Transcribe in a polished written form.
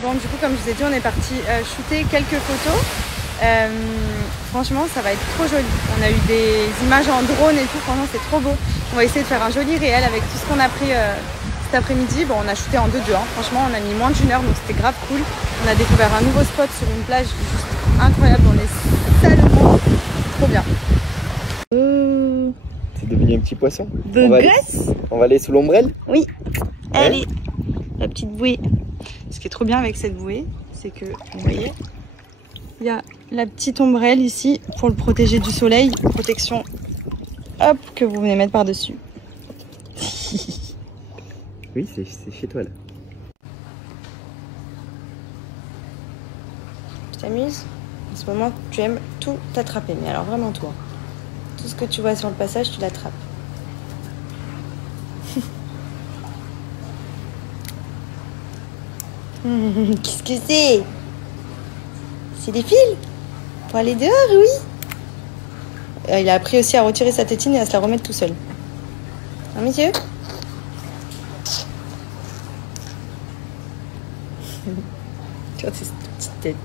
Bon, du coup, comme je vous ai dit, on est parti shooter quelques photos. Franchement, ça va être trop joli. On a eu des images en drone et tout. Franchement, c'est trop beau. On va essayer de faire un joli réel avec tout ce qu'on a pris cet après-midi. Bon, on a shooté en 2-2. Hein. Franchement, on a mis moins d'1 heure, donc c'était grave cool. On a découvert un nouveau spot sur une plage juste incroyable. On est salement trop bien. C'est devenu un petit poisson. On va aller sous l'ombrelle. Oui. Ouais. Allez, la petite bouée. Ce qui est trop bien avec cette bouée, c'est que, vous voyez, il y a la petite ombrelle ici pour le protéger du soleil. Protection, hop, que vous venez mettre par-dessus. Oui, c'est chez toi là. Tu t'amuses? En ce moment, tu aimes tout t'attraper, mais alors vraiment toi. Tout ce que tu vois sur le passage, tu l'attrapes. Qu'est-ce que c'est? C'est des fils pour aller dehors, oui. Il a appris aussi à retirer sa tétine et à se la remettre tout seul. Hein, monsieur? Tu vois, c'est cette petite tête.